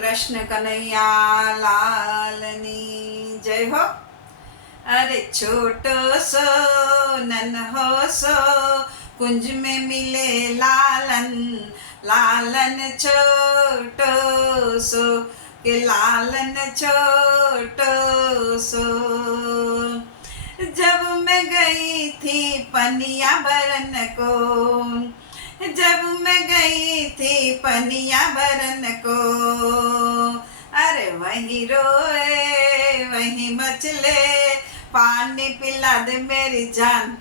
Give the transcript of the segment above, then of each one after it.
कृष्ण कन्हैया लालनी जय हो। अरे छोटो सो नन्हो सो कुंज में मिले लालन, लालन छोटो सो के लालन छोटो सो। जब मैं गई थी पनिया भरन को, जब मैं गई थी पनिया भरन को, अरे वही रोए वही मचले, पानी पिला दे मेरी जान,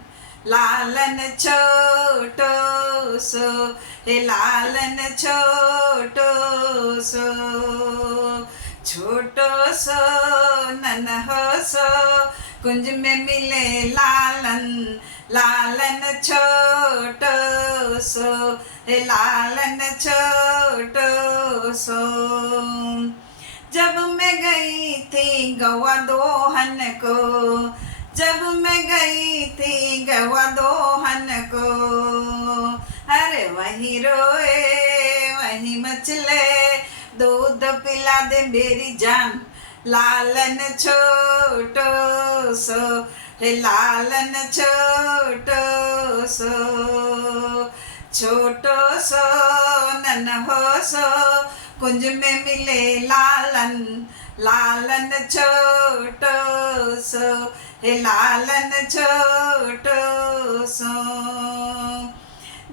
लालन छोटो सो हे लालन छोटो सो। छोटो सो नन्हो सो कुंज में मिले लालन, लालन छोटो सो हे लालन छोटो सो। जब मैं गई थी गवा दोहन को, जब मैं गई थी गवा दोहन को, अरे वही रोए वही मचले, दूध पिला दे मेरी जान, लालन छोटो सो हे लालन छोटो सो। छोटो सो नन्हो सो कुंज में मिले लालन, लालन छोटो सो हे लालन छोटो सो।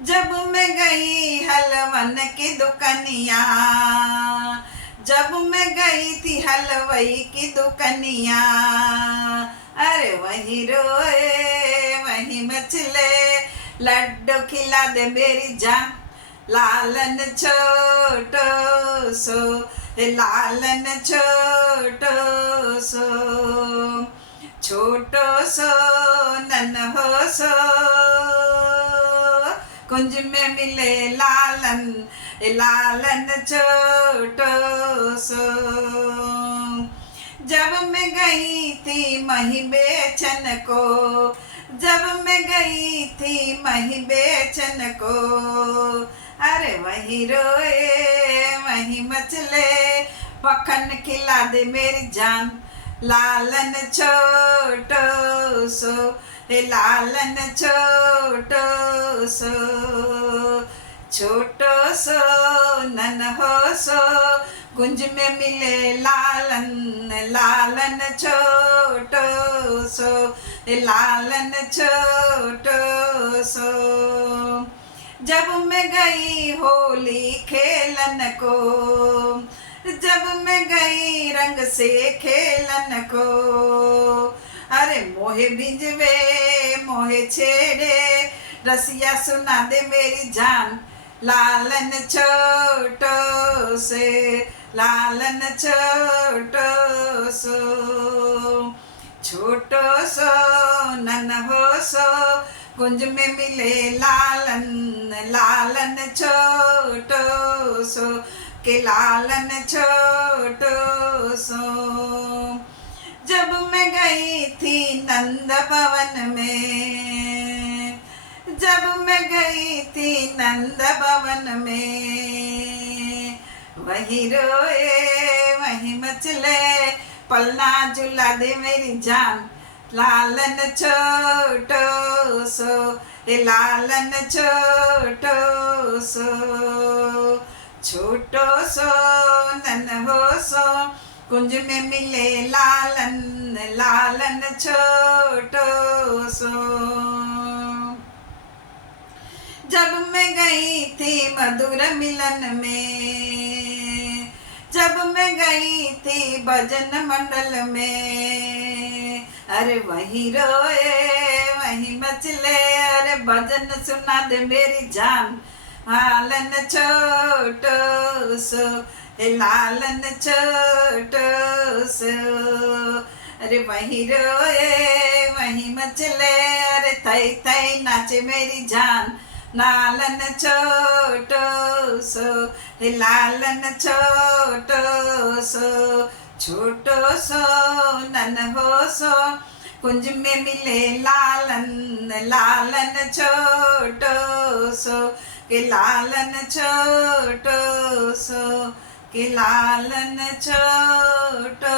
जब मैं गई हलवन की दुकनिया, जब मैं गई थी हलवाई की दुकनिया, अरे वही रोए वही मचले, लड्डू खिला दे मेरी जान, लालन छोटो सो हे लालन छोटो सो। छोटो सो नन्हो सो कुंज में मिले लालन, लालन छोटो सो। जब मैं गई थी मही बेचन को, जब मैं गई थी मही बेचन को, अरे वही रोए वही मचले, पखन खिला दे मेरी जान, लालन छोटो सो हे लालन छोटो सो। छोटो सो नन्हो सो कुंज में मिले लालन, लालन छोटो सो हे लालन छोटो सो। जब मैं गई होली खेलन को, जब मैं गई रंग से खेलन को, अरे मोहे भिजवे मोहे छेड़े, रसिया सुना दे मेरी जान, लालन छोटो से लालन छोटो सो। छोटो सो नन्हो सो कुंज में मिले लालन, लालन छोटो सो के लालन छोटो सो। जब मैं गई थी नंद भवन में, जब मैं गई थी नंद भवन में, वही रोए वही मचले, पलना झुला दे मेरी जान, लालन छोटो सो हे लालन छोटो सो। छोटो सो नन्हो सो कुंज में मिले लालन, लालन छोटो सो। जब मैं गई थी मधुर मिलन में, जब मैं गई थी भजन मंडल में, अरे वही रोए वही मचले, अरे भजन सुना दे मेरी जान, लालन छोटो सो हे लालन छोटो सो। अरे वही रोए वही मचले, अरे थई थई नाचे मेरी जान, लालन छोटो सो हे लालन छोटो सो। छोटो सो नन्हो सो कुंज में मिले लालन, लालन छोटो सो के लालन छोटो सो। कि लालन छोटो